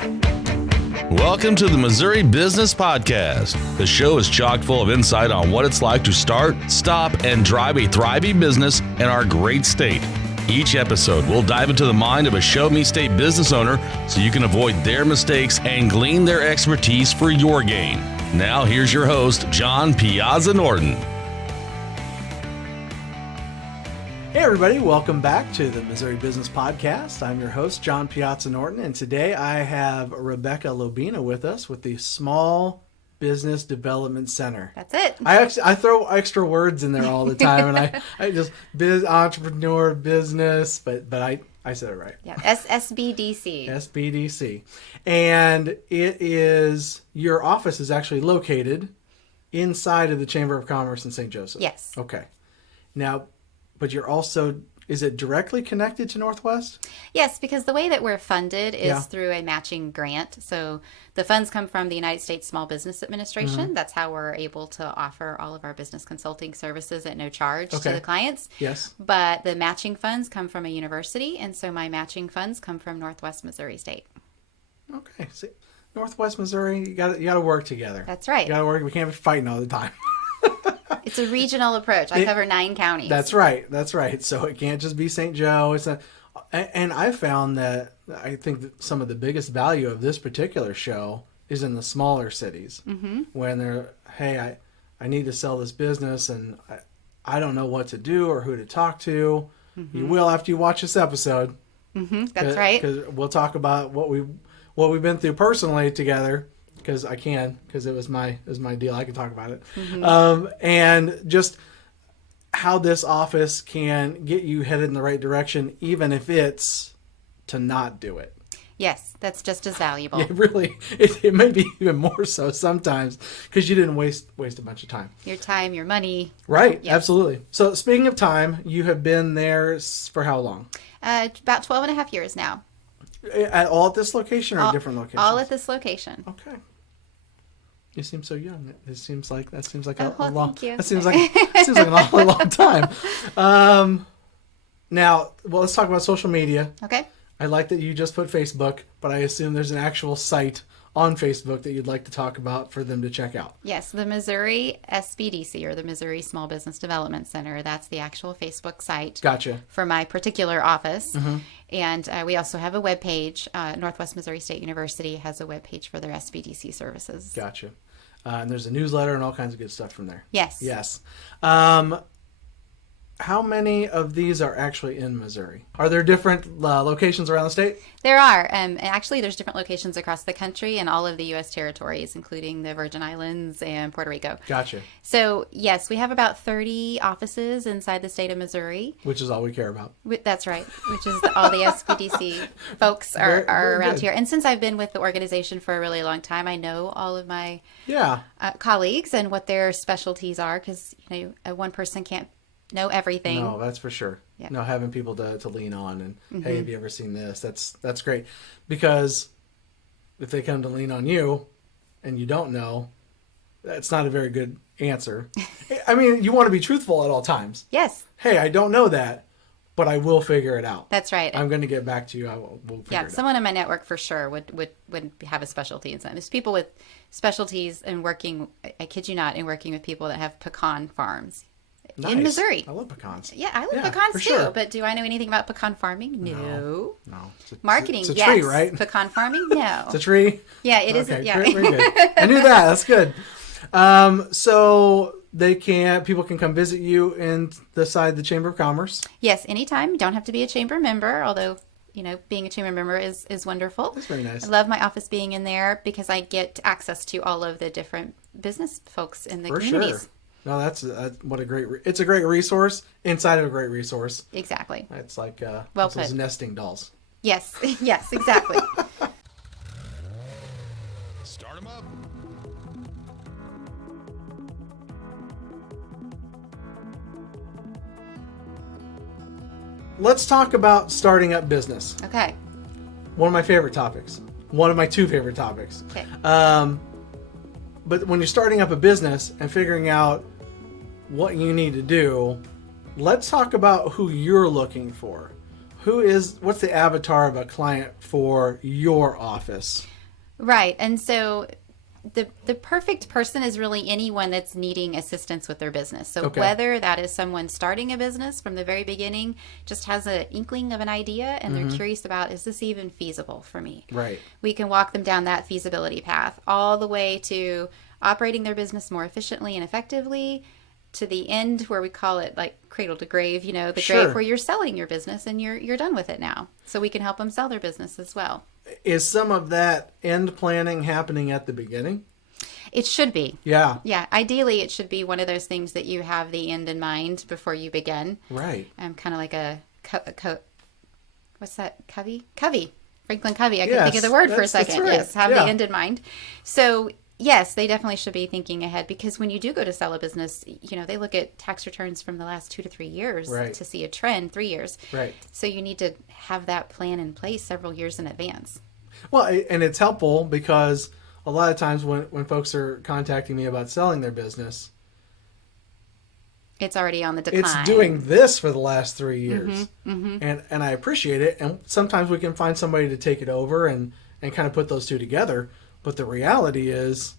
Welcome to the Missouri Business Podcast. The show is chock full of insight on what it's like to start, stop, and drive a thriving business in our great state. Each episode, we'll dive into the mind of a Show Me State business owner so you can avoid their mistakes and glean their expertise for your gain. Now, here's your host, John Piazza Norton. Hey everybody, welcome back to the Missouri Business Podcast. I'm your host, John Piazza Norton, and today I have Rebecca Lobina with us with the Small Business Development Center. That's it. I throw extra words in there all the time, and I just entrepreneur, business, but I said it right. Yeah, SBDC. SBDC. And your office is actually located inside of the Chamber of Commerce in St. Joseph. Yes. Okay. Now, but you're also, is it directly connected to Northwest? Yes, because the way that we're funded is through a matching grant. So the funds come from the United States Small Business Administration. Mm-hmm. That's how we're able to offer all of our business consulting services at no charge to the clients. Yes. But the matching funds come from a university, and so my matching funds come from Northwest Missouri State. Okay. See, Northwest Missouri, you got to work together. That's right. You got to work. We can't be fighting all the time. It's a regional approach. I cover 9 counties. That's right. So it can't just be St. Joe. And I found that I think that some of the biggest value of this particular show is in the smaller cities. Mm-hmm. When they're, hey, I need to sell this business and I don't know what to do or who to talk to. Mm-hmm. You will after you watch this episode. Mm-hmm. That's right. Because we'll talk about what we've been through personally together. Because it was my deal. I can talk about it. Mm-hmm. And just how this office can get you headed in the right direction, even if it's to not do it. Yes, that's just as valuable. Yeah, really, it may be even more so sometimes because you didn't waste a bunch of time. Your time, your money. Right, yes. Absolutely. So speaking of time, you have been there for how long? About 12 and a half years now. All at this location or different locations? All at this location. Okay. You seem so young. That seems like a long. Thank you. That seems like an awfully long time. Now, let's talk about social media. Okay. I like that you just put Facebook, but I assume there's an actual site on Facebook that you'd like to talk about for them to check out. Yes, the Missouri SBDC, or the Missouri Small Business Development Center. That's the actual Facebook site. Gotcha. For my particular office. Mm-hmm. And we also have a webpage. Northwest Missouri State University has a webpage for their SBDC services. Gotcha. And there's a newsletter and all kinds of good stuff from there. Yes. Yes. How many of these are actually in Missouri? Are there different locations around the state? There are. Actually, there's different locations across the country and all of the U.S. territories, including the Virgin Islands and Puerto Rico. Gotcha. So, yes, we have about 30 offices inside the state of Missouri. Which is all we care about. That's right, which is all the SBDC folks are around here. And since I've been with the organization for a really long time, I know all of my colleagues and what their specialties are, because one person can't know everything. No, that's for sure. Yeah. No, having people to lean on and mm-hmm. Hey, have you ever seen this? That's great, because if they come to lean on you and you don't know, that's not a very good answer. I mean, you want to be truthful at all times. Yes. Hey, I don't know that, but I will figure it out. That's right. I'm going to get back to you. We'll figure it out. Someone in my network for sure would have a specialty in something. There's people with specialties and working, I kid you not, in working with people that have pecan farms. Nice. In Missouri. I love pecans. Yeah, I love pecans too. Sure. But do I know anything about pecan farming? No. Marketing, it's a yes. Tree, right? Pecan farming, no. It's a tree? Yeah, it is. Yeah. Very good. I knew that. That's good. So people can come visit you inside the Chamber of Commerce? Yes, anytime. You don't have to be a chamber member, although being a chamber member is wonderful. That's very nice. I love my office being in there because I get access to all of the different business folks in the communities. Sure. No, that's it's a great resource inside of a great resource. Exactly. It's like well put. Those nesting dolls. Yes, yes, exactly. Start them up. Let's talk about starting up business. Okay. One of my favorite topics. One of my 2 favorite topics. Okay. But when you're starting up a business and figuring out what you need to do, let's talk about who you're looking for. what's the avatar of a client for your office? Right. And so the perfect person is really anyone that's needing assistance with their business. So whether that is someone starting a business from the very beginning, just has an inkling of an idea and they're curious about, is this even feasible for me? Right. We can walk them down that feasibility path all the way to operating their business more efficiently and effectively, to the end where we call it like cradle to grave, the grave where you're selling your business and you're done with it now. So we can help them sell their business as well. Is some of that end planning happening at the beginning? It should be. Yeah. Yeah. Ideally, it should be one of those things that you have the end in mind before you begin. Right. Kind of like what's that? Covey? Franklin Covey. I couldn't think of the word for a second. Right. Yes. Have the end in mind. So yes, they definitely should be thinking ahead, because when you do go to sell a business, they look at tax returns from the last 2 to 3 years to see a trend, 3 years. Right. So you need to have that plan in place several years in advance. Well, and it's helpful because a lot of times when folks are contacting me about selling their business, it's already on the decline. It's doing this for the last 3 years. And I appreciate it. And sometimes we can find somebody to take it over and kind of put those two together. But the reality is,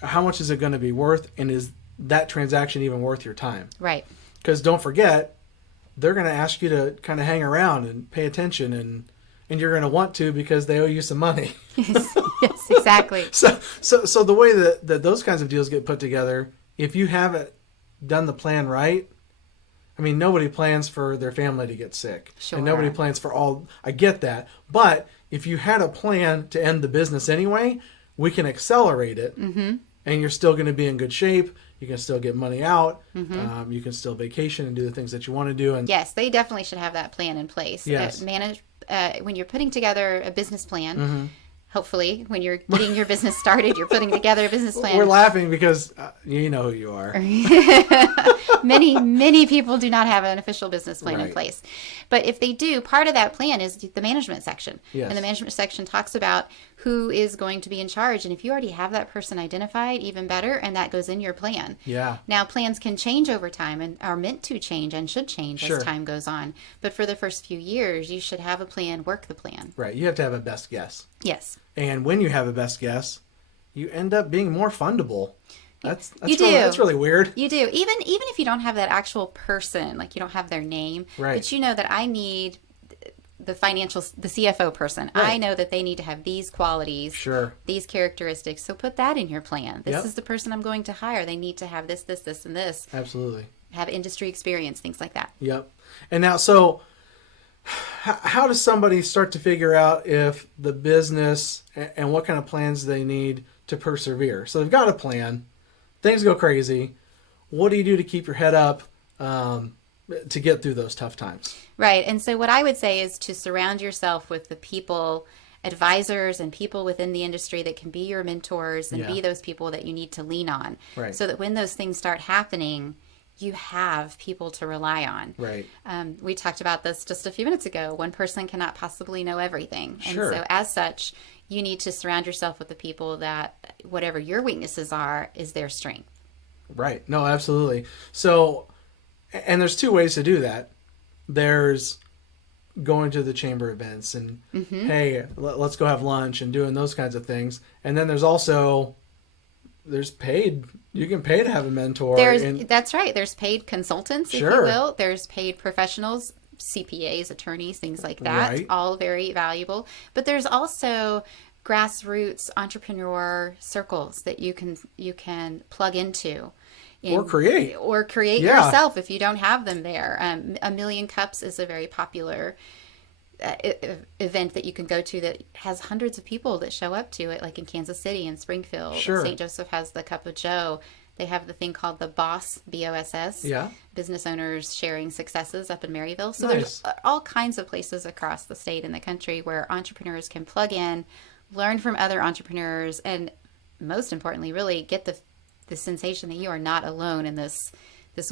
how much is it going to be worth? And is that transaction even worth your time? Right. Because don't forget, they're going to ask you to kind of hang around and pay attention, and you're going to want to because they owe you some money. Yes, exactly. So the way that those kinds of deals get put together, if you haven't done the plan right, I mean, nobody plans for their family to get sick. Sure. And nobody plans for all. I get that. But if you had a plan to end the business anyway, we can accelerate it. And you're still going to be in good shape. You can still get money out. You can still vacation and do the things that you want to do. And yes, they definitely should have that plan in place. Yes. When you're putting together a business plan, hopefully when you're getting your business started, you're putting together a business plan. We're laughing because you know who you are. Many people do not have an official business plan in Right. place. But if they do, part of that plan is the management section. Yes. And the management section talks about who is going to be in charge. And if you already have that person identified, even better, and that goes in your plan. Yeah. Now, plans can change over time and are meant to change and should change Sure. as time goes on. But for the first few years, you should have a plan, work the plan. Right. You have to have a best guess. Yes. And when you have a best guess, you end up being more fundable. That's you do. really, that's really weird. You do. Even if you don't have that actual person, like you don't have their name, Right. but you know that I need the CFO person. Right. I know that they need to have these qualities, Sure. these characteristics. So put that in your plan. This Yep. is the person I'm going to hire. They need to have this, and this. Absolutely. Have industry experience, things like that. Yep. And now, so how does somebody start to figure out if the business and what kind of plans they need to persevere? So they've got a plan. Things go crazy. What do you do to keep your head up to get through those tough times? Right. And so what I would say is to surround yourself with the people, advisors and people within the industry that can be your mentors and be those people that you need to lean on. Right. So that when those things start happening, you have people to rely on. Right. We talked about this just a few minutes ago. One person cannot possibly know everything. Sure. And so as such, you need to surround yourself with the people that whatever your weaknesses are is their strength. Right. No, absolutely. So, and there's two ways to do that. There's going to the chamber events and, hey, let's go have lunch and doing those kinds of things. And then there's paid. You can pay to have a mentor. That's right. There's paid consultants, if you will. There's paid professionals, CPAs, attorneys, things like that. Right. All very valuable. But there's also grassroots entrepreneur circles that you can plug into. Or create yourself if you don't have them there. A Million Cups is a very popular event that you can go to that has hundreds of people that show up to it, like in Kansas City and Springfield. Sure. St. Joseph has the Cup of Joe. They have the thing called the BOSS, BOSS. Yeah. Business owners sharing successes up in Maryville. So Nice. there's all kinds of places across the state and the country where entrepreneurs can plug in, learn from other entrepreneurs, and most importantly, really get the sensation that you are not alone in this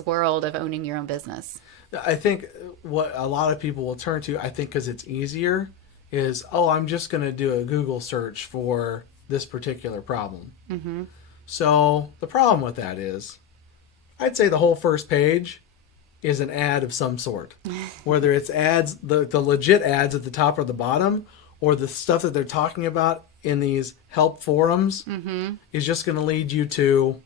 world of owning your own business. I think what a lot of people will turn to, I think because it's easier, is, I'm just going to do a Google search for this particular problem. Mm-hmm. So the problem with that is, I'd say the whole first page is an ad of some sort. Whether it's ads, the legit ads at the top or the bottom, or the stuff that they're talking about in these help forums is just going to lead you to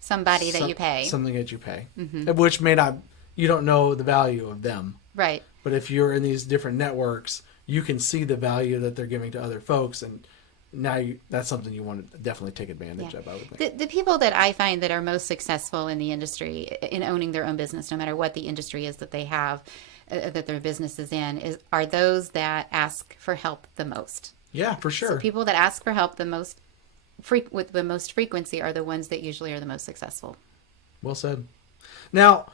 somebody that you pay. Something that you pay. Which may not, you don't know the value of them. Right. But if you're in these different networks, you can see the value that they're giving to other folks, and now that's something you want to definitely take advantage of, I would think. The people that I find that are most successful in the industry, in owning their own business, no matter what the industry is that they have, that their business is in, are those that ask for help the most. Yeah, for sure. So people that ask for help the most with the most frequency are the ones that usually are the most successful. Well said. Now,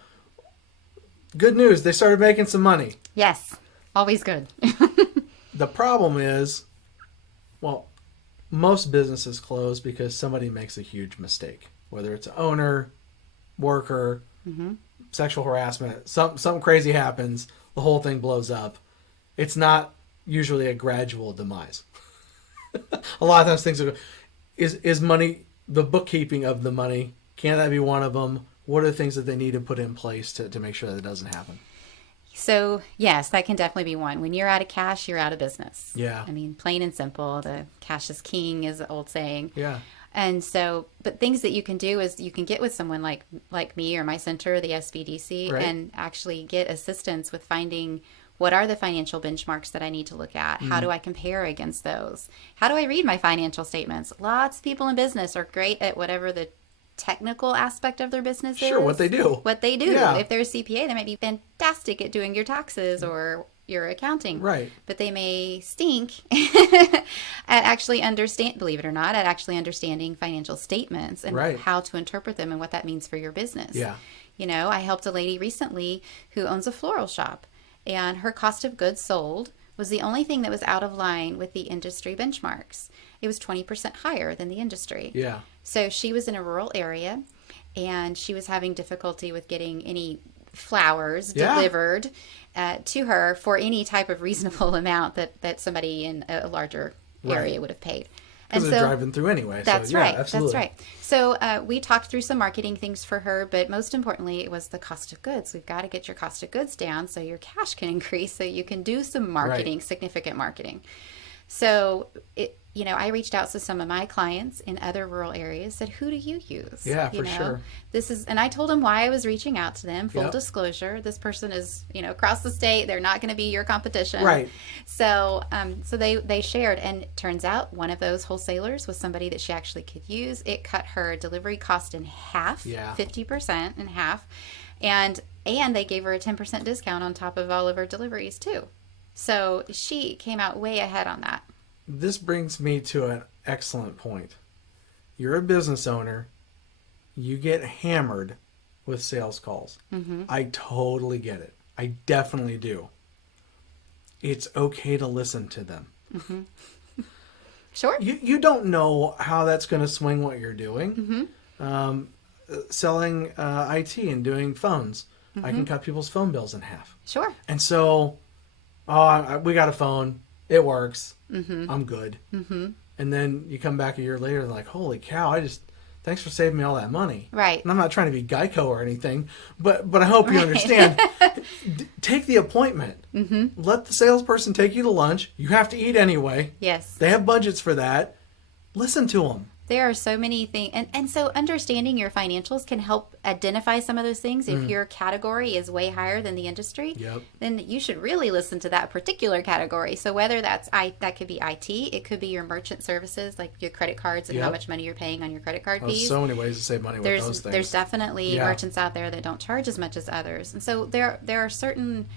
good news, they started making some money. Yes, always good. The problem is, well, most businesses close because somebody makes a huge mistake, whether it's an owner, worker, sexual harassment, something crazy happens, the whole thing blows up. It's not usually a gradual demise. A lot of times things are, is money, the bookkeeping of the money, can that be one of them? What are the things that they need to put in place to make sure that it doesn't happen? So, yes, that can definitely be one. When you're out of cash, you're out of business. Yeah. I mean, plain and simple. The cash is king is the old saying. Yeah. And so, but things that you can do is you can get with someone like me or my center, the SBDC, right, and actually get assistance with finding what are the financial benchmarks that I need to look at? How do I compare against those? How do I read my financial statements? Lots of people in business are great at whatever the technical aspect of their business is. Sure, what they do. Yeah. If they're a CPA, they might be fantastic at doing your taxes or your accounting. Right. But they may stink at actually believe it or not, at actually understanding financial statements and right, how to interpret them and what that means for your business. Yeah. You know, I helped a lady recently who owns a floral shop, and her cost of goods sold was the only thing that was out of line with the industry benchmarks. It was 20% higher than the industry. Yeah. So she was in a rural area, and she was having difficulty with getting any flowers delivered to her for any type of reasonable amount that somebody in a larger area would have paid. Because they're driving through anyway. That's so, right. Absolutely. That's right. So we talked through some marketing things for her, but most importantly, it was the cost of goods. We've got to get your cost of goods down so your cash can increase, so you can do some marketing, significant marketing. So I reached out to some of my clients in other rural areas, said, who do you use? Yeah, for sure. And I told them why I was reaching out to them. Full disclosure, this person is, across the state. They're not going to be your competition. Right. So they shared, and it turns out one of those wholesalers was somebody that she actually could use. It cut her delivery cost in half, 50% in half. And they gave her a 10% discount on top of all of her deliveries too. So she came out way ahead on that. This brings me to an excellent point. You're a business owner. You get hammered with sales calls. I totally get it. I definitely do. It's okay to listen to them. Sure. You don't know how that's going to swing what you're doing. Selling IT and doing phones. I can cut people's phone bills in half. Sure. And so, we got a phone. It works. I'm good. And then you come back a year later and like, holy cow, thanks for saving me all that money. Right. And I'm not trying to be Geico or anything, but I hope you understand. Take the appointment. Let the salesperson take you to lunch. You have to eat anyway. Yes. They have budgets for that. Listen to them. There are so many things. And so understanding your financials can help identify some of those things. If your category is way higher than the industry, then you should really listen to that particular category. So whether that could be IT, it could be your merchant services, like your credit cards and how much money you're paying on your credit card fees. So many ways to save money with those things. There's definitely merchants out there that don't charge as much as others. And so there are certain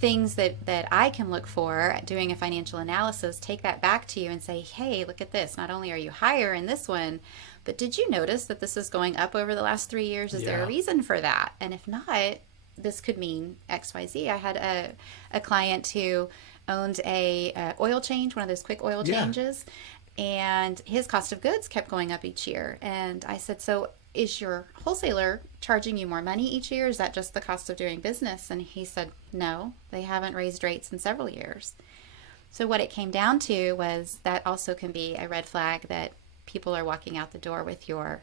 things that I can look for doing a financial analysis, take that back to you and say, hey, look at this. Not only are you higher in this one, but did you notice that this is going up over the last 3 years? Is there a reason for that? And if not, this could mean XYZ. I had a client who owned a oil change, one of those quick oil changes, and his cost of goods kept going up each year. And I said, so is your wholesaler charging you more money each year? Is that just the cost of doing business? And he said, no, they haven't raised rates in several years. So what it came down to was that also can be a red flag that people are walking out the door with your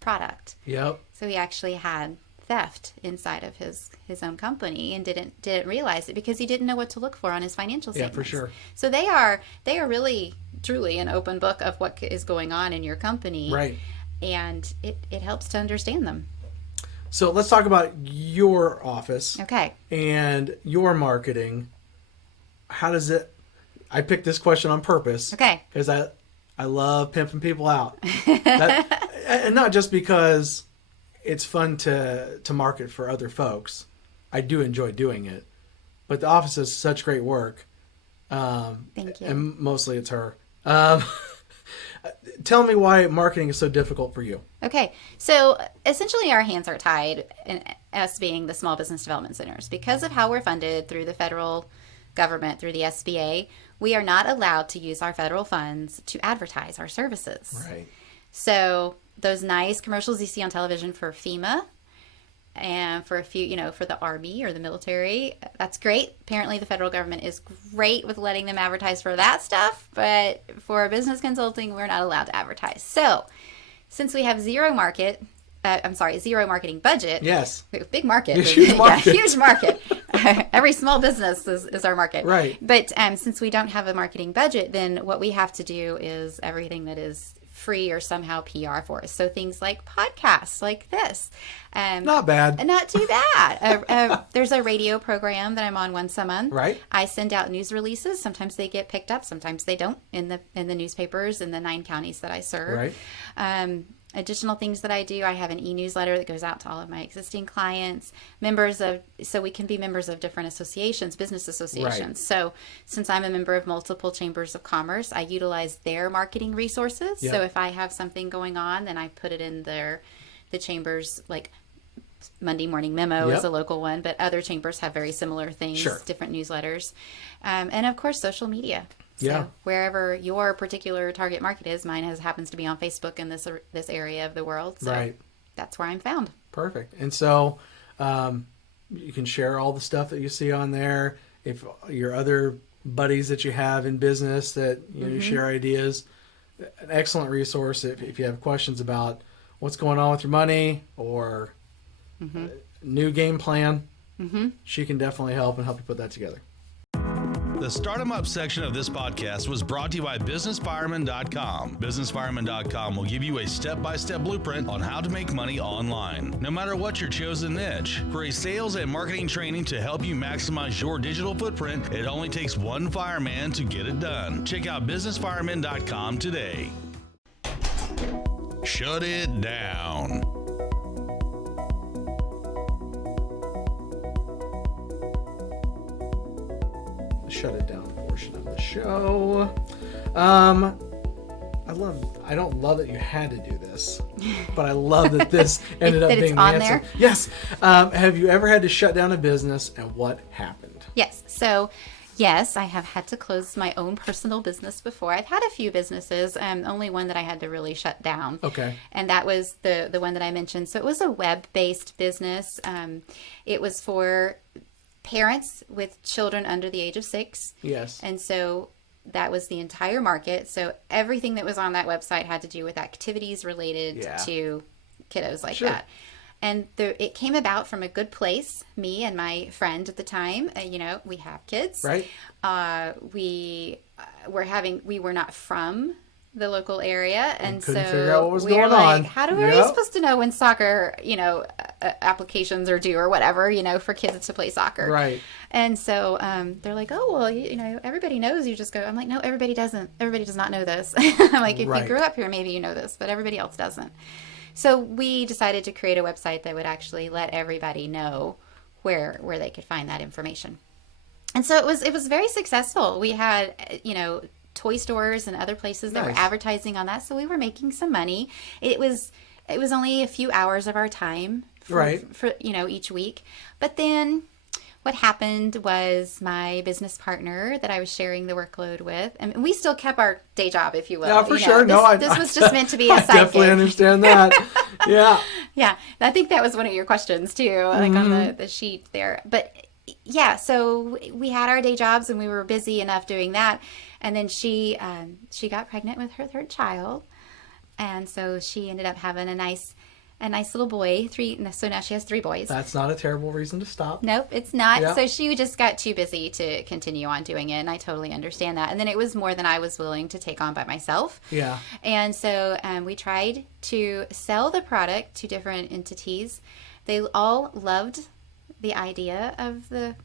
product. Yep. So he actually had theft inside of his own company and didn't realize it because he didn't know what to look for on his financial statements. Yeah, for sure. So they are really truly an open book of what is going on in your company. Right. And it helps to understand them. So let's talk about your office. Okay. And your marketing. How does it... I picked this question on purpose. Okay. Because I love pimping people out. And not just because it's fun to market for other folks. I do enjoy doing it. But the office does such great work. Thank you. And mostly it's her. Tell me why marketing is so difficult for you. Okay. So essentially our hands are tied, in us being the small business development centers. Because of how we're funded through the federal government, through the SBA, we are not allowed to use our federal funds to advertise our services. Right. So those nice commercials you see on television for FEMA and for a few, for the Army or the military, that's great. Apparently the federal government is great with letting them advertise for that stuff, but for business consulting, we're not allowed to advertise. So since we have zero marketing budget. Yes. We have a big market. Huge market. Yeah, huge market. Every small business is our market. Right. But since we don't have a marketing budget, then what we have to do is everything that is free or somehow PR for us. So things like podcasts like this. Not bad. Not too bad. There's a radio program that I'm on once a month. Right. I send out news releases. Sometimes they get picked up. Sometimes they don't in the newspapers in the 9 counties that I serve. Right. Additional things that I do, I have an e-newsletter that goes out to all of my existing clients, so we can be members of different associations, business associations. Right. So since I'm a member of multiple chambers of commerce, I utilize their marketing resources. Yep. So if I have something going on, then I put it in the chambers, like Monday Morning Memo Yep. is a local one, but other chambers have very similar things, Sure. different newsletters. And of course, social media. So Yeah. wherever your particular target market is, mine happens to be on Facebook in this area of the world. So Right. that's where I'm found. Perfect. And so you can share all the stuff that you see on there. If your other buddies that you have in business that you share ideas, an excellent resource if you have questions about what's going on with your money or new game plan. She can definitely help you put that together. The Start 'em Up section of this podcast was brought to you by BusinessFireman.com. BusinessFireman.com will give you a step-by-step blueprint on how to make money online, no matter what your chosen niche. For a sales and marketing training to help you maximize your digital footprint, it only takes one fireman to get it done. Check out BusinessFireman.com today. Shut it down. Shut it down portion of the show. I don't love that you had to do this, but I love that this ended up That being it's the on answer. there? Yes. Have you ever had to shut down a business, and what happened? Yes. So, yes, I have had to close my own personal business before. I've had a few businesses, only one that I had to really shut down. Okay. And that was the one that I mentioned. So it was a web-based business. It was for parents with children under the age of 6. Yes. And so that was the entire market. So everything that was on that website had to do with activities related to kiddos like Sure. that. And it came about from a good place. Me and my friend at the time, we have kids. Right. We were not from the local area, and couldn't so figure out what was we were going like, on. how are we supposed to know when soccer, applications are due or whatever, for kids to play soccer. Right. And so they're like, oh, well, everybody knows. You just go. I'm like, no, everybody doesn't. Everybody does not know this. I'm like, if Right. you grew up here, maybe you know this, but everybody else doesn't. So we decided to create a website that would actually let everybody know where they could find that information. And so it was very successful. We had, toy stores and other places that were Nice. advertising on that. So we were making some money. It was only a few hours of our time for each week. But then what happened was my business partner that I was sharing the workload with, and we still kept our day job, if you will. Yeah, for sure. This was just meant to be a I side definitely gig. understand that. Yeah. Yeah, I think that was one of your questions too, like on the sheet there. But yeah, so we had our day jobs and we were busy enough doing that. And then she got pregnant with her third child. And so she ended up having a nice a nice little boy. So now she has 3 boys. That's not a terrible reason to stop. Nope, it's not. Yep. So she just got too busy to continue on doing it, and I totally understand that. And then it was more than I was willing to take on by myself. Yeah. And so we tried to sell the product to different entities. They all loved the idea of the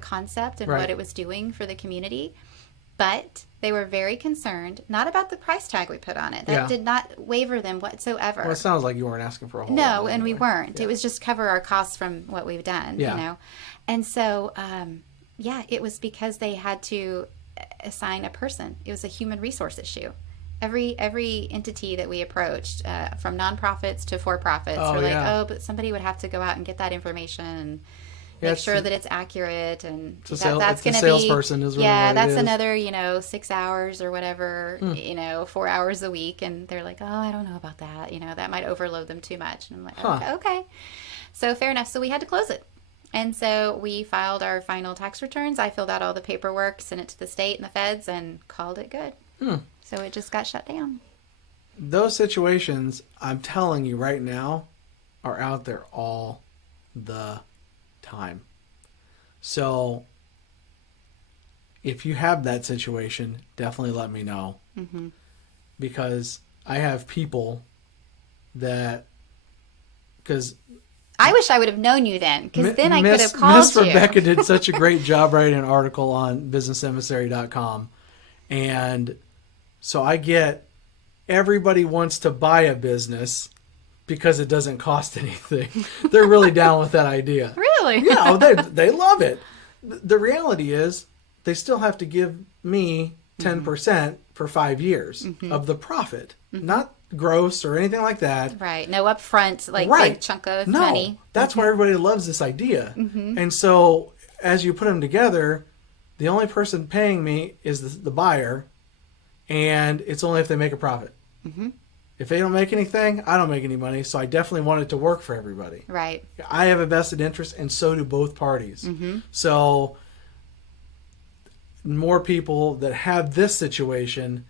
concept and what it was doing for the community. But they were very concerned, not about the price tag we put on it. That did not waver them whatsoever. Well, it sounds like you weren't asking for a whole lot. No, and we weren't. Yeah. It was just cover our costs from what we've done, you know. And so, it was because they had to assign a person. It was a human resource issue. Every entity that we approached, from nonprofits to for-profits, were like, but somebody would have to go out and get that information and make sure that it's accurate, and that's going to be salesperson is really that's another 6 hours or whatever 4 hours a week, and they're like, I don't know about that, that might overload them too much. And I'm like, okay, so fair enough. So we had to close it, and so we filed our final tax returns. I filled out all the paperwork, sent it to the state and the feds, and called it good. So it just got shut down. Those situations, I'm telling you right now, are out there all the time. So if you have that situation, definitely let me know. Because I have people because I wish I would have known you then, because then I could have called you. Miss Rebecca did such a great job writing an article on businessemissary.com, and so I get everybody wants to buy a business because it doesn't cost anything. They're really down with that idea. Really? Yeah, they love it. The reality is they still have to give me 10% for 5 years of the profit, not gross or anything like that. Right. No upfront, big chunk of money. That's why everybody loves this idea. And so as you put them together, the only person paying me is the buyer, and it's only if they make a profit. If they don't make anything, I don't make any money. So I definitely want it to work for everybody. Right. I have a vested interest, and so do both parties. So more people that have this situation,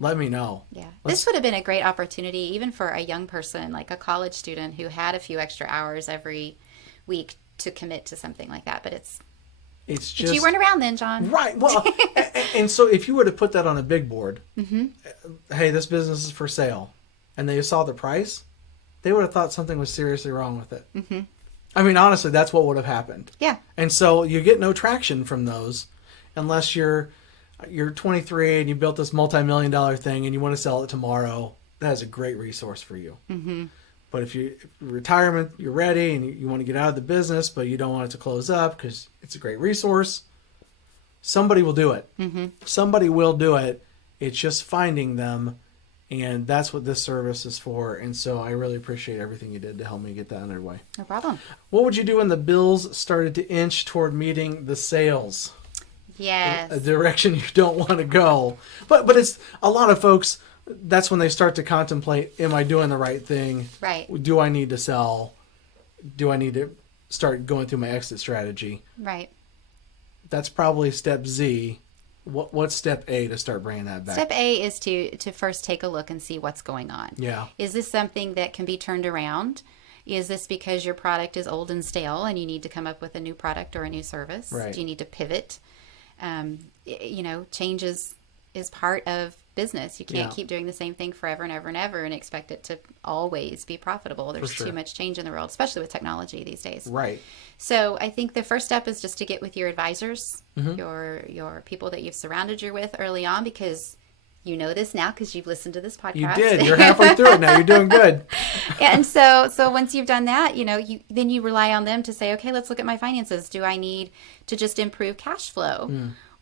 let me know. Yeah. This would have been a great opportunity, even for a young person, like a college student who had a few extra hours every week to commit to something like that. But it's just... But you weren't around then, John. Right. Well, and so if you were to put that on a big board, hey, this business is for sale, and they saw the price, they would have thought something was seriously wrong with it. I mean, honestly, that's what would have happened. Yeah. And so you get no traction from those unless you're 23 and you built this multi-million-dollar thing and you want to sell it tomorrow. That is a great resource for you. But if retirement, you're ready and you want to get out of the business, but you don't want it to close up because it's a great resource, somebody will do it. Somebody will do it. It's just finding them. And that's what this service is for. And so I really appreciate everything you did to help me get that underway. No problem. What would you do when the bills started to inch toward meeting the sales? Yes. A direction you don't want to go. But it's a lot of folks, that's when they start to contemplate, am I doing the right thing? Right. Do I need to sell? Do I need to start going through my exit strategy? Right. That's probably step Z. What's step A to start bringing that back? Step A is to first take a look and see what's going on. Yeah. Is this something that can be turned around? Is this because your product is old and stale and you need to come up with a new product or a new service? Right. Do you need to pivot? Change is part of business. You can't keep doing the same thing forever and ever and ever and expect it to always be profitable. There's too much change in the world, especially with technology these days. Right. So I think the first step is just to get with your advisors, your people that you've surrounded you with early on, because you know this now because you've listened to this podcast. You did. You're halfway through it now. You're doing good. And so once you've done that, then you rely on them to say, okay, let's look at my finances. Do I need to just improve cash flow?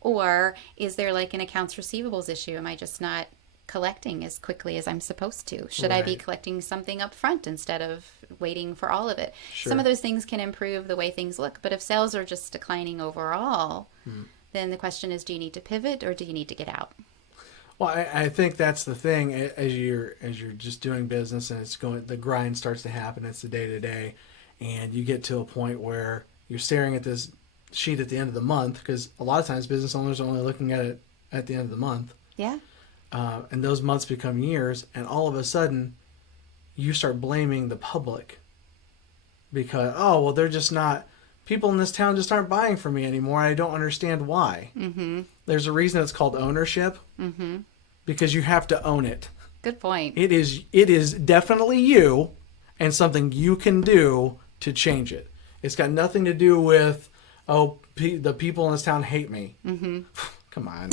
Or is there like an accounts receivables issue? Am I just not collecting as quickly as I'm supposed to? Should I be collecting something up front instead of waiting for all of it? Sure. Some of those things can improve the way things look. But if sales are just declining overall, then the question is, do you need to pivot or do you need to get out? Well, I think that's the thing as you're just doing business and the grind starts to happen. It's the day to day, and you get to a point where you're staring at this sheet at the end of the month, because a lot of times business owners are only looking at it at the end of the month. Yeah. And those months become years, and all of a sudden you start blaming the public because, oh, well, they're just not, people in this town just aren't buying from me anymore. I don't understand why. Mm-hmm. There's a reason it's called ownership, because you have to own it. Good point. It is definitely you and something you can do to change it. It's got nothing to do with, the people in this town hate me. Mm-hmm. Come on.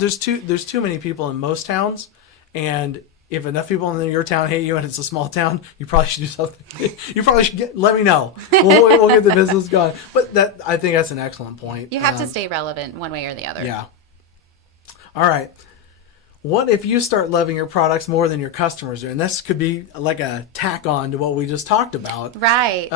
There's too many people in most towns, and if enough people in your town hate you and it's a small town, you probably should do something. You probably should let me know. We'll get the business going. But I think that's an excellent point. You have to stay relevant one way or the other. Yeah. All right. What if you start loving your products more than your customers do? And this could be like a tack on to what we just talked about. Right.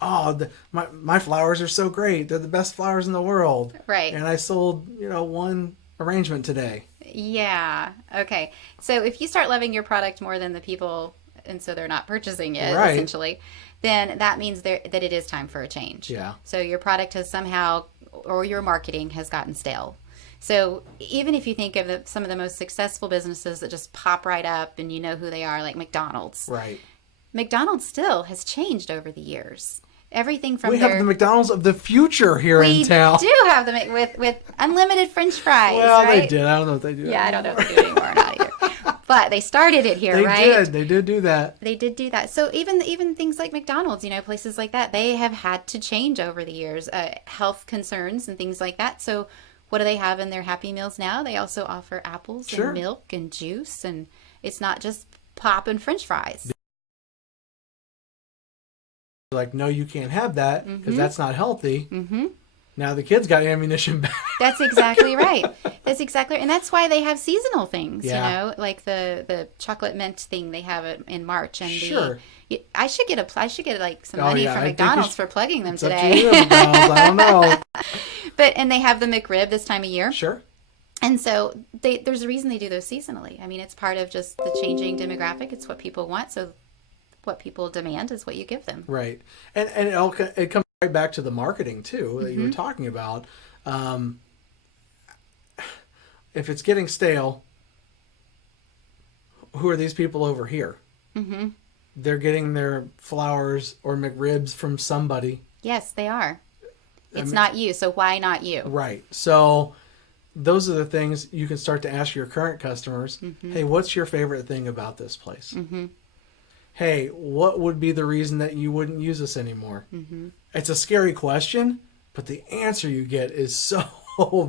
My flowers are so great. They're the best flowers in the world. Right. And I sold, one arrangement today. Yeah. Okay. So if you start loving your product more than the people, and so they're not purchasing it, right, essentially, then that means that it is time for a change. Yeah. So your product has somehow, or your marketing has gotten stale. So even if you think of some of the most successful businesses that just pop right up and you know who they are, like McDonald's. Right. McDonald's still has changed over the years. Everything from we have the McDonald's of the future here in town. We do have them with unlimited French fries. Well, right? they did. I don't know if they do. Yeah, I don't know if they do anymore or not either. But they started it here, right? They did do that. They did do that. So even things like McDonald's, places like that, they have had to change over the years, health concerns and things like that. So what do they have in their Happy Meals now? They also offer apples and milk and juice, and it's not just pop and French fries. Like, no, you can't have that because that's not healthy. Mm-hmm. Now the kids got ammunition back. That's exactly right. That's exactly right. And that's why they have seasonal things, like the chocolate mint thing they have it in March. And I should get like some money from McDonald's for plugging them today. Up to you, McDonald's. I don't know. And they have the McRib this time of year. Sure. And so there's a reason they do those seasonally. I mean, it's part of just the changing demographic. It's what people want. So what people demand is what you give them. Right. And it comes right back to the marketing too that you were talking about. If it's getting stale, who are these people over here? Mm-hmm. They're getting their flowers or McRibs from somebody. Yes, they are. It's not you, so why not you? Right. So those are the things you can start to ask your current customers. Mm-hmm. Hey, what's your favorite thing about this place? Mm-hmm. Hey, what would be the reason that you wouldn't use this anymore? Mm-hmm. It's a scary question, but the answer you get is so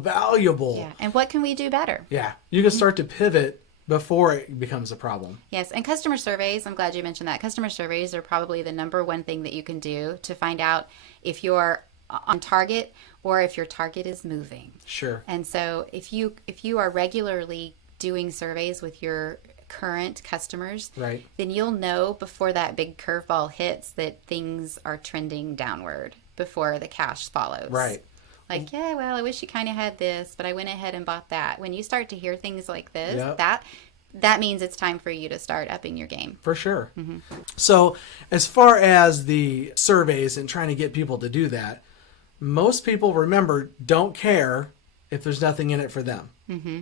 valuable. Yeah, and what can we do better? Yeah, you can start to pivot before it becomes a problem. Yes, and customer surveys, I'm glad you mentioned that. Customer surveys are probably the number one thing that you can do to find out if you're on target or if your target is moving. Sure. And so if you are regularly doing surveys with your current customers, right, then you'll know before that big curveball hits that things are trending downward before the cash follows. Right. Like, yeah, well, I wish you kind of had this, but I went ahead and bought that. When you start to hear things like this, that means it's time for you to start upping your game. For sure. Mm-hmm. So as far as the surveys and trying to get people to do that, most people, remember, don't care if there's nothing in it for them. Mm-hmm.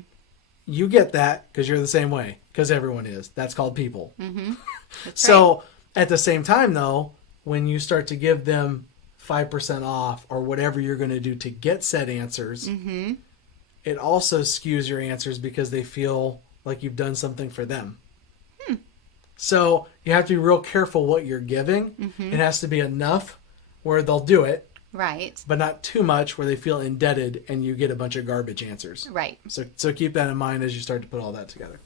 You get that because you're the same way, because everyone is. That's called people. Mm-hmm. So at the same time, though, when you start to give them 5% off or whatever you're going to do to get said answers, mm-hmm, it also skews your answers because they feel like you've done something for them. So you have to be real careful what you're giving. Mm-hmm. It has to be enough where they'll do it. Right. But not too much where they feel indebted and you get a bunch of garbage answers. Right. So keep that in mind as you start to put all that together.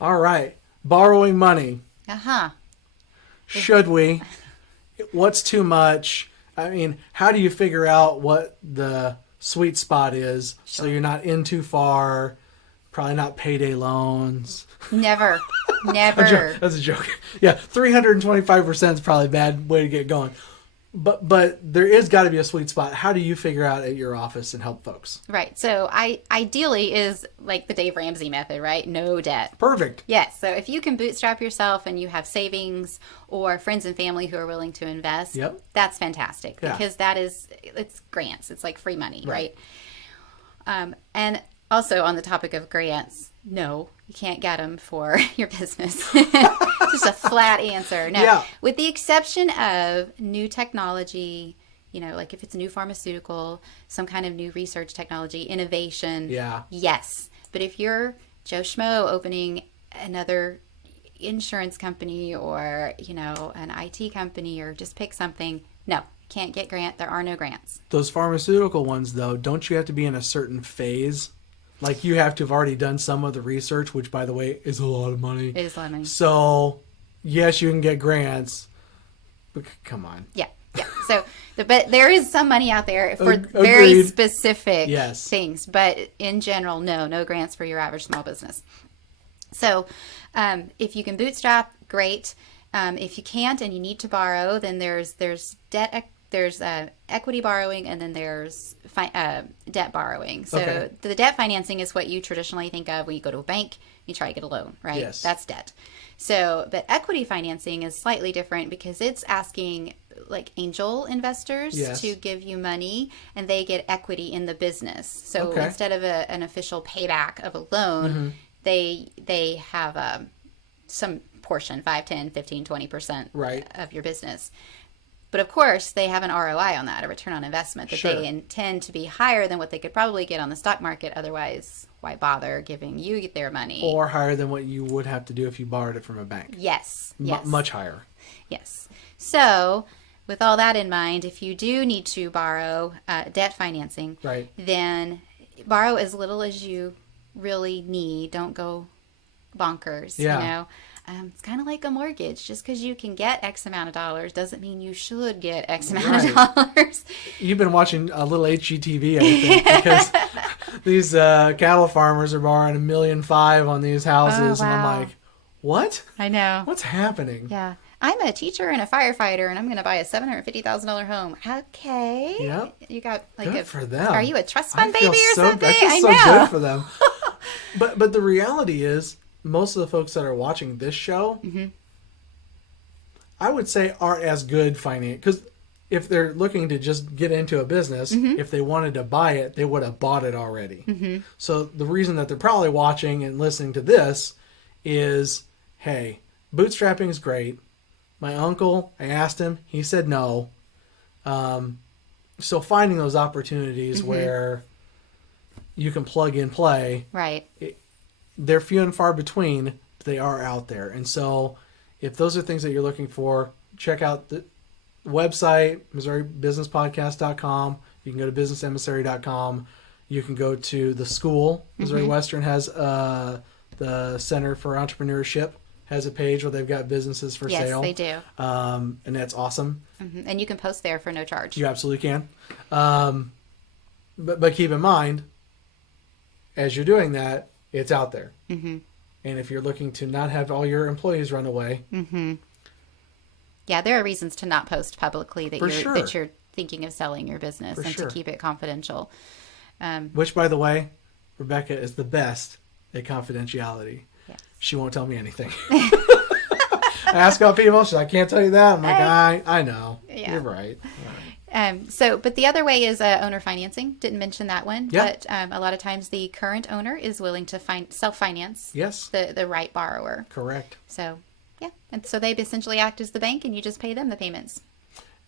All right. Borrowing money. Uh-huh. Should we? What's too much? I mean, how do you figure out what the sweet spot is so you're not in too far? Probably not payday loans. Never. That's a joke. Yeah, 325% is probably a bad way to get going. But there is got to be a sweet spot. How do you figure out at your office and help folks? Right. So ideally is like the Dave Ramsey method, right? No debt. Perfect. Yes. So if you can bootstrap yourself and you have savings or friends and family who are willing to invest, that's fantastic because it's grants. It's like free money, right? And Also, on the topic of grants, no, you can't get them for your business. Just a flat answer. No, yeah. With the exception of new technology, like if it's a new pharmaceutical, some kind of new research technology, innovation, yes. But if you're Joe Schmo opening another insurance company or, an IT company, or just pick something, no, can't get grant. There are no grants. Those pharmaceutical ones, though, don't you have to be in a certain phase? Like, you have to have already done some of the research, which, by the way, is a lot of money. It is a lot of money. So, yes, you can get grants, but come on. Yeah. So, but there is some money out there for very specific things. But in general, no grants for your average small business. So, if you can bootstrap, great. If you can't and you need to borrow, then there's debt. There's equity borrowing, and then there's debt borrowing. So the debt financing is what you traditionally think of when you go to a bank, you try to get a loan, right? Yes. That's debt. So, but equity financing is slightly different because it's asking like angel investors to give you money, and they get equity in the business. So instead of an official payback of a loan, they have some portion, 5, 10, 15, 20% of your business. But of course, they have an ROI on that, a return on investment, that they intend to be higher than what they could probably get on the stock market. Otherwise, why bother giving you their money? Or higher than what you would have to do if you borrowed it from a bank. Yes. Much higher. Yes. So, with all that in mind, if you do need to borrow debt financing, then borrow as little as you really need. Don't go bonkers, It's kind of like a mortgage. Just because you can get X amount of dollars doesn't mean you should get X amount of dollars. You've been watching a little HGTV, I think, because these cattle farmers are borrowing $1.5 million on these houses, and I'm like, what? I know. What's happening? Yeah. I'm a teacher and a firefighter, and I'm going to buy a $750,000 home. Okay. Yep. You got like good for them. Are you a trust fund baby or something? I feel so good for them. But the reality is, most of the folks that are watching this show, I would say, aren't as good financially. Because if they're looking to just get into a business, if they wanted to buy it, they would have bought it already. So the reason that they're probably watching and listening to this is, hey, bootstrapping is great. My uncle, I asked him, he said no. So finding those opportunities where you can plug and play. Right. They're few and far between, but they are out there. And so if those are things that you're looking for, check out the website, MissouriBusinessPodcast.com. You can go to BusinessEmissary.com. You can go to the school. Missouri Western has the Center for Entrepreneurship has a page where they've got businesses for sale. Yes, they do. And that's awesome. And you can post there for no charge. You absolutely can. But keep in mind, as you're doing that, it's out there. And if you're looking to not have all your employees run away. Yeah, there are reasons to not post publicly that you're thinking of selling your business to keep it confidential. Which, by the way, Rebecca is the best at confidentiality. Yes. She won't tell me anything. I ask all people, she's like, I can't tell you that. I'm like, I know. Yeah. You're right. But the other way is owner financing. Didn't mention that one. Yeah. But a lot of times the current owner is willing to self-finance the right borrower. Correct. So, yeah. And so they essentially act as the bank, and you just pay them the payments.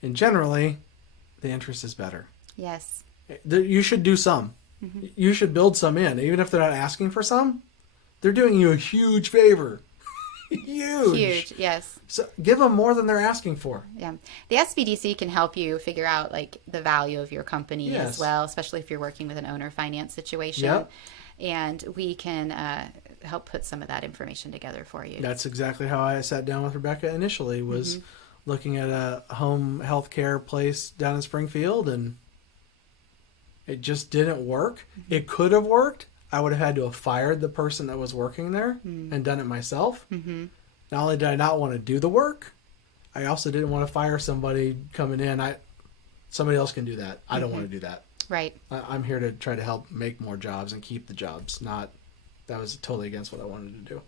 And generally, the interest is better. Yes. You should do some. You should build some in. Even if they're not asking for some, they're doing you a huge favor. Huge, yes. So give them more than they're asking for. Yeah. The SBDC can help you figure out like the value of your company as well, especially if you're working with an owner finance situation. Yep. And we can help put some of that information together for you. That's exactly how I sat down with Rebecca initially, was looking at a home health care place down in Springfield, and it just didn't work. It could have worked. I would have had to have fired the person that was working there and done it myself. Not only did I not want to do the work, I also didn't want to fire somebody coming in. Somebody else can do that. I don't want to do that. Right. I'm here to try to help make more jobs and keep the jobs. That was totally against what I wanted to do.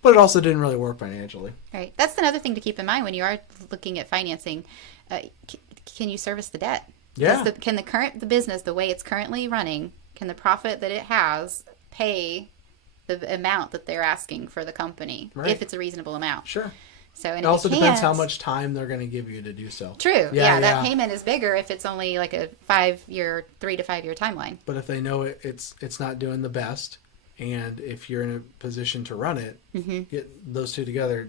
But it also didn't really work financially. Right. That's another thing to keep in mind when you are looking at financing. Can you service the debt? Yeah. Can the business, the way it's currently running, can the profit that it has pay the amount that they're asking for the company, if it's a reasonable amount. Sure. So, and it also depends how much time they're going to give you to do so. True. Yeah, that payment is bigger if it's only like a 3 to 5 year timeline. But if they know it's not doing the best, and if you're in a position to run it, get those two together,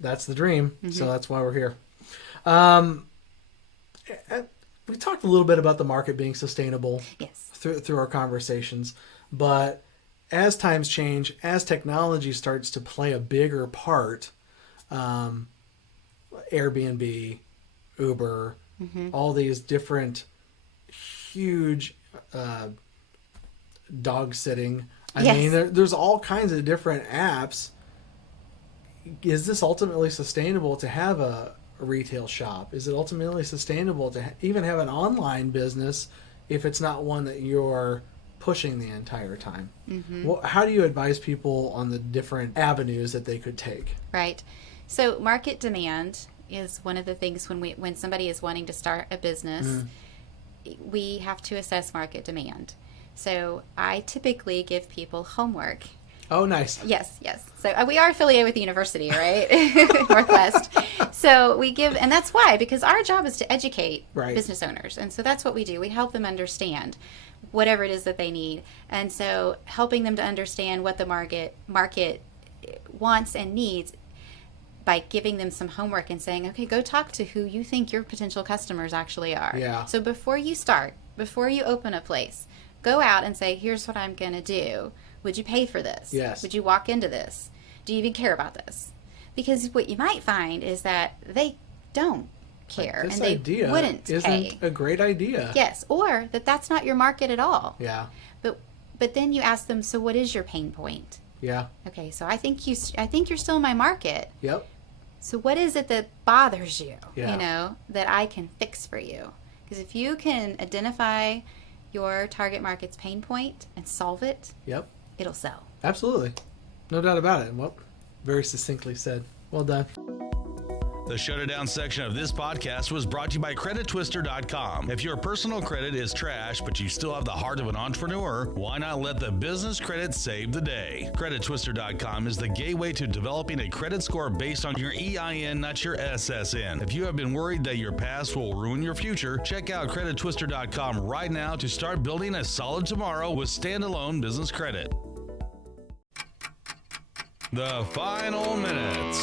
that's the dream. So that's why we're here. We talked a little bit about the market being sustainable through our conversations, but as times change, as technology starts to play a bigger part, Airbnb, Uber, all these different huge dog sitting. I mean, there's all kinds of different apps. Is this ultimately sustainable to have a retail shop? Is it ultimately sustainable to even have an online business if it's not one that you're pushing the entire time? Well, how do you advise people on the different avenues that they could take? Right. So market demand is one of the things when somebody is wanting to start a business, we have to assess market demand. So I typically give people homework. Oh, nice. Yes. So we are affiliated with the university, right? Northwest. So we give, and that's why, because our job is to educate business owners. And so that's what we do. We help them understand whatever it is that they need. And so helping them to understand what the market wants and needs by giving them some homework and saying, okay, go talk to who you think your potential customers actually are. Yeah. So before you open a place, go out and say, here's what I'm going to do. Would you pay for this? Yes. Would you walk into this? Do you even care about this? Because what you might find is that they don't care, this and they idea wouldn't isn't pay. A great idea. Yes, or that's not your market at all. Yeah. But then you ask them, so what is your pain point? Yeah. Okay, so I think you're still in my market. Yep. So what is it that bothers you? Yeah. That I can fix for you? Because if you can identify your target market's pain point and solve it, it'll sell. Absolutely. No doubt about it. Well, very succinctly said. Well done. The Shut It Down section of this podcast was brought to you by CreditTwister.com. If your personal credit is trash, but you still have the heart of an entrepreneur, why not let the business credit save the day? CreditTwister.com is the gateway to developing a credit score based on your EIN, not your SSN. If you have been worried that your past will ruin your future, check out CreditTwister.com right now to start building a solid tomorrow with standalone business credit. The final minutes.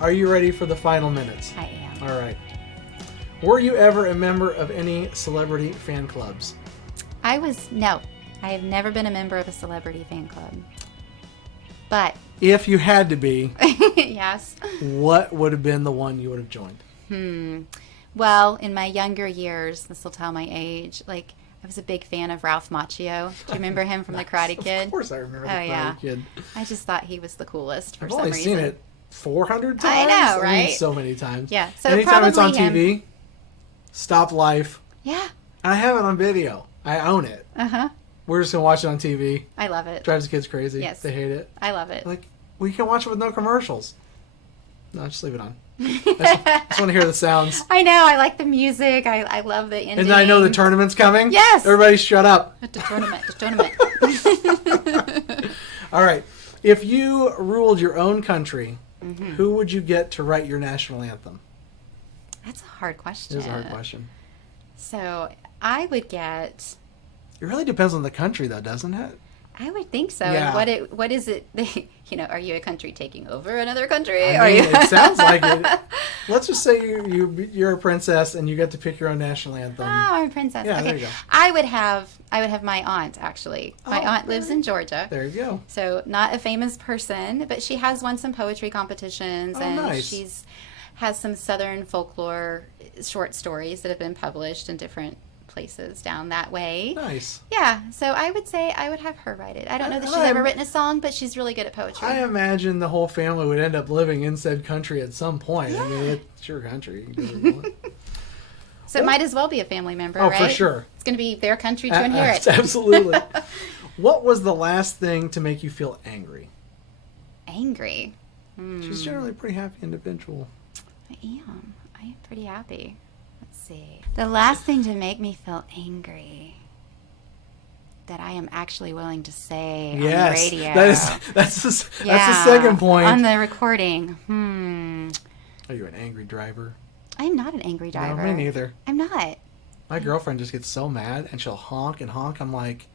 Are you ready for the final minutes? I am. All right. Were you ever a member of any celebrity fan clubs? No. I have never been a member of a celebrity fan club. But if you had to be, yes. What would have been the one you would have joined? Well, in my younger years, this will tell my age, I was a big fan of Ralph Macchio. Do you remember him from The Karate Kid? Of course I remember The Karate Kid. I just thought he was the coolest for I've some only reason. seen it 400 times. I know, right? I mean, so many times. Yeah. So anytime it's on probably TV, stop life. Yeah. And I have it on video. I own it. Uh-huh. We're just going to watch it on TV. I love it. Drives the kids crazy. Yes. They hate it. I love it. We can watch it with no commercials. No, just leave it on. I just want to hear the sounds. I know. I like the music. I love the ending. And I know the tournament's coming. Yes. Everybody shut up. The tournament. All right. If you ruled your own country, who would you get to write your national anthem? That's a hard question. It is a hard question. So I would get... It really depends on the country, though, doesn't it? I would think so. Yeah. And what is it? Are you a country taking over another country? It sounds like it. Let's just say you're a princess and you get to pick your own national anthem. Oh, I'm a princess. Yeah, okay. there you go. I would have my aunt, actually. My aunt lives in Georgia. There you go. So not a famous person, but she has won some poetry competitions, and nice. has some Southern folklore short stories that have been published in different places down that way. Nice. Yeah, so I would say I would have her write it. I don't know that she's ever written a song, but she's really good at poetry. I imagine the whole family would end up living in said country at some point. Yeah. I mean, it's your country. You can do what you want. So it might as well be a family member, right? Oh, for sure. It's going to be their country to inherit. Absolutely. What was the last thing to make you feel angry? Angry? She's generally a pretty happy individual. I am pretty happy. Let's see. The last thing to make me feel angry that I am actually willing to say on the radio. That's the second point. On the recording. Are you an angry driver? I'm not an angry driver. No, me neither. I'm not. My girlfriend just gets so mad and she'll honk and honk. I'm like,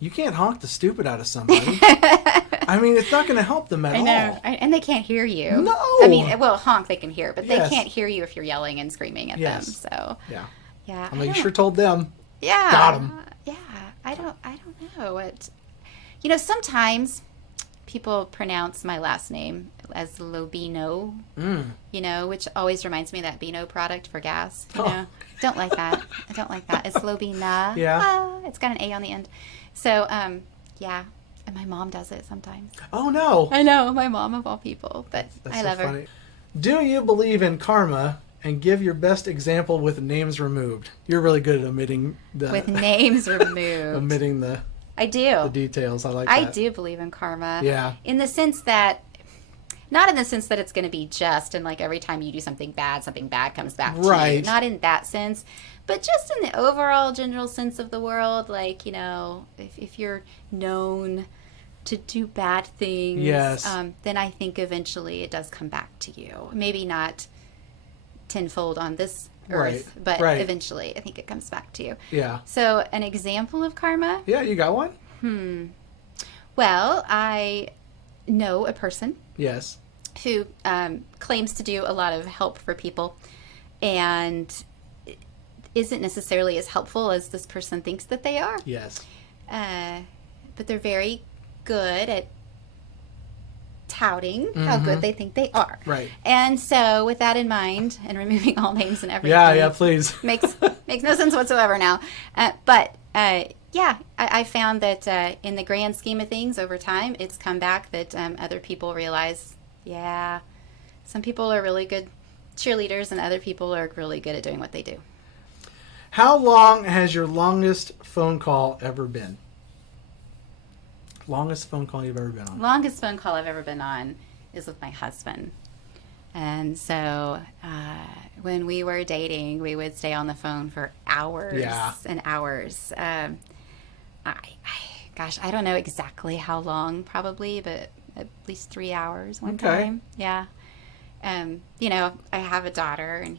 you can't honk the stupid out of somebody. I mean, it's not going to help them at all. I know. And they can't hear you. No. I mean, well, honk they can hear, but they can't hear you if you're yelling and screaming at them. So. Yeah. I'm like, you sure told them. Yeah. Got them. Yeah. I don't know what. Sometimes people pronounce my last name as Lobino. Which always reminds me of that Beano product for gas. Don't like that. I don't like that. It's Lobina. Yeah. It's got an A on the end. So, yeah. And my mom does it sometimes. Oh, no. I know. My mom of all people. But I love her. Do you believe in karma? And give your best example with names removed. You're really good at omitting the... With names removed. Omitting the... I do. The details. I like that. I do believe in karma. Yeah. In the sense that... Not in the sense that it's going to be just and like every time you do something bad comes back to you. Not in that sense. But just in the overall general sense of the world. Like, if you're known to do bad things... Yes. Then I think eventually it does come back to you. Maybe not... tenfold on this earth, but eventually I think it comes back to you. Yeah. So an example of karma? Yeah, you got one? Well, I know a person. Yes. Who claims to do a lot of help for people and isn't necessarily as helpful as this person thinks that they are. Yes. But they're very good at touting how good they think they are. Right. And so with that in mind and removing all names and everything. Yeah, please. makes no sense whatsoever now. But I found that in the grand scheme of things over time, it's come back that other people realize, some people are really good cheerleaders and other people are really good at doing what they do. How long has your longest phone call ever been? Longest phone call you've ever been on? Longest phone call I've ever been on is with my husband. And so when we were dating, we would stay on the phone for hours and hours. I don't know exactly how long probably, but at least 3 hours one time. Yeah. I have a daughter and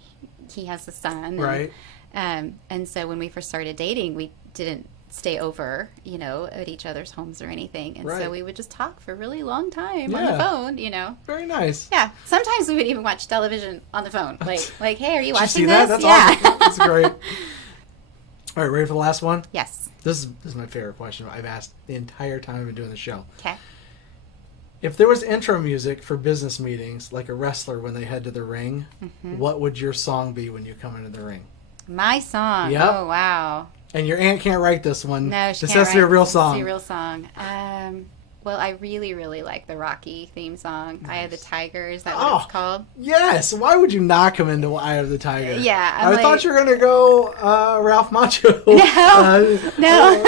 he has a son. Right. And so when we first started dating, we didn't stay over, at each other's homes or anything. And so we would just talk for a really long time on the phone, Very nice. Yeah. Sometimes we would even watch television on the phone. Like, hey, are you watching this? That's awesome. That's great. All right, ready for the last one? Yes. This is my favorite question I've asked the entire time I've been doing the show. Okay. If there was intro music for business meetings, like a wrestler when they head to the ring, what would your song be when you come into the ring? My song? Yep. Oh, wow. And your aunt can't write this one. No, she can't. This has to be a real song. It's a real song. Well, I really, really like the Rocky theme song. Nice. Eye of the Tiger, is that what it's called? Yes. Why would you not come into Eye of the Tiger? Yeah. I thought you were going to go Ralph Macchio. No.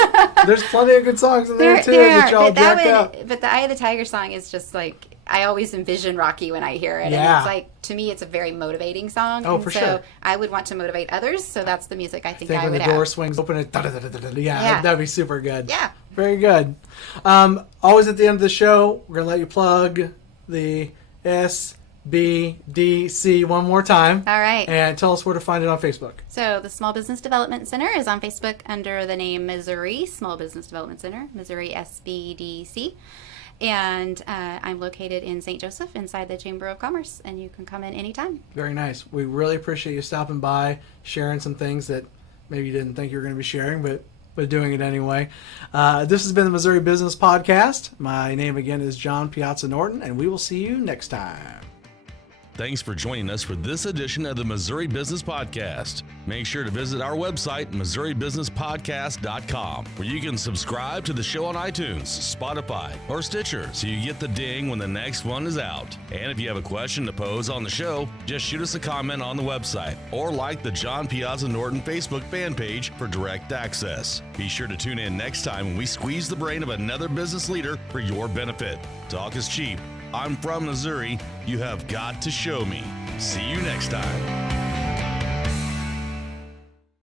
There's plenty of good songs in there, too. Get y'all jacked up. But the Eye of the Tiger song is just like, I always envision Rocky when I hear it. Yeah. And it's like, to me, it's a very motivating song. Oh, for sure. So I would want to motivate others. So that's the music I think I would have. when the door swings open, that'd be super good. Yeah. Very good. Always at the end of the show, we're going to let you plug the SBDC one more time. All right. And tell us where to find it on Facebook. So the Small Business Development Center is on Facebook under the name Missouri Small Business Development Center, Missouri SBDC. And I'm located in St. Joseph inside the Chamber of Commerce, and you can come in anytime. Very nice. We really appreciate you stopping by, sharing some things that maybe you didn't think you were going to be sharing, but doing it anyway. This has been the Missouri Business Podcast. My name again is John Piazza Norton, and we will see you next time. Thanks for joining us for this edition of the Missouri Business Podcast. Make sure to visit our website, MissouriBusinessPodcast.com, where you can subscribe to the show on iTunes, Spotify, or Stitcher so you get the ding when the next one is out. And if you have a question to pose on the show, just shoot us a comment on the website or like the John Piazza Norton Facebook fan page for direct access. Be sure to tune in next time when we squeeze the brain of another business leader for your benefit. Talk is cheap. I'm from Missouri. You have got to show me. See you next time.